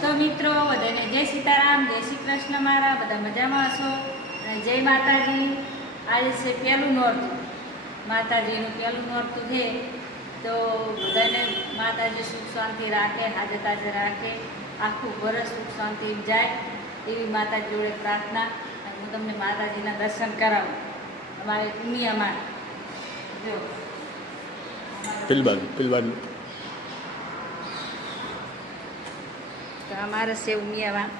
તો મિત્રો બધાને જય સીતારામ, જય શ્રી કૃષ્ણ, મારા બધા મજામાં હશો અને જય માતાજી. આજે છે પહેલું નોરતું, માતાજીનું પહેલું નોરતું છે. તો બધાને માતાજી સુખ શાંતિ રાખે, હાજર તાજર રાખે, આખું વર્ષ સુખ શાંતિ જાય એવી માતાજી જોડે પ્રાર્થના. અને હું તમને માતાજીના દર્શન કરાવું અમારે દુનિયામાં. જો પેલી બાજુ તો અમારે છે ઉમિયામાં.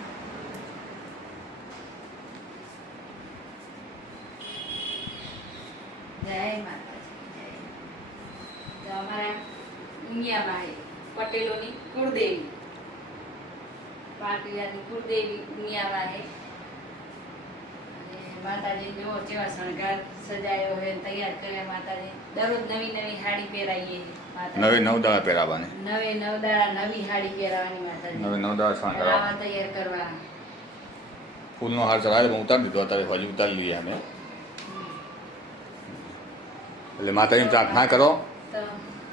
જય માતાજી. તો અમારા ઉમિયામાં પટેલોની કુળદેવી, પાટીદારની કુળદેવી ઉમિયામાં છે. અને માતાજી જો જેવા શણગાર સજાયો હોય તૈયાર કર્યા. માતાજી દરરોજ નવી નવી સાડી પહેરાવીએ. નવે 9 દાડા પહેરાવાની, નવે 9 દાડા નવી સાડી પહેરાવાની. માતાજી નવે 9 દાડા શણગારવા તૈયાર કરવા. ફૂલનો હાર ચડાવે ઉતારી દીધો, અત્યારે હજી ઉતારી લઈએ અમે. એટલે માતાજીની પ્રાર્થના કરો તો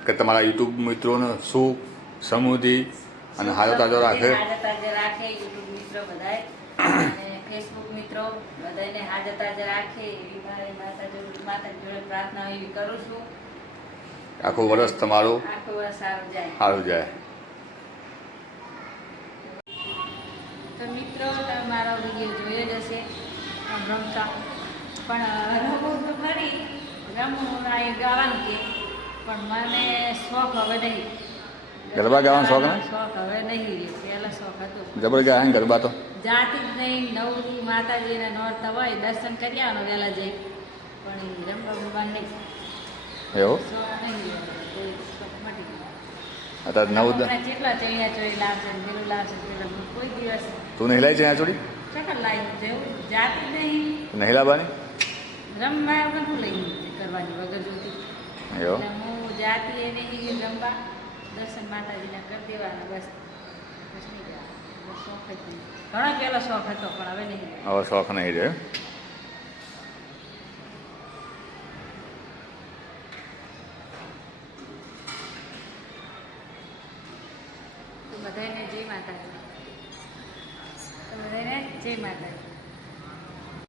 કે તમારા યુટ્યુબ મિત્રોને સુખ સમૃદ્ધિ અને હાજો તાજો રાખે. હાજર તાજર રાખે. યુટ્યુબ મિત્રો બધાય અને ફેસબુક મિત્રો બધાને હાજર તાજર રાખે એવી મારી માતાજી જોડે પ્રાર્થના એવી કરું છું. આખું વર્ષ તમારું આખું વર્ષ સારું જાય. સારું જાય. તો મિત્રો તમે મારો વિડીયો જોયો જ હશે રમતા, પણ રમવું તો ખરી, રમવું આ ગાવાનું કે પણ મને શોખ હવે નહીં. ગરબા ગાવાનો શોખ ને? શોખ હવે નહીં. પહેલા શોખ હતો, જબર ગયા ને ગરબા તો જાતી જ નહીં. નવરી માતાજીના નોરતા હોય દર્શન કરી આવવાનું વહેલા જઈ, પણ એ રમવા બમવા નહીં. એવું શોખ નહીં, કોઈ શોખ મટી ગયો. અત્યારે 9 હમણાં કેટલા ચણિયા ચોળી લાવશે ને પેલું લાવશે ને પેલું. કોઈ દિવસ તું નહીં લાવી છે આ ચોરી? ચકર લાવી જેવું જાતી જ નહીં. નહીં લાવવાની? રમવા વગર શું લઈ કરવાની વગર જોતી. એવું એટલે હું જાતી એ નહીં રમવા, દર્શન માતાજીના કરી દેવાના બસ. બસ નહીં જવાનું. શોખ જ નહીં. ઘણા પહેલો શોખ હતો પણ હવે નહીં. હવે શોખ નહીં રહે. તો બધાને જય માતાજી. તો બધાને જય માતાજી.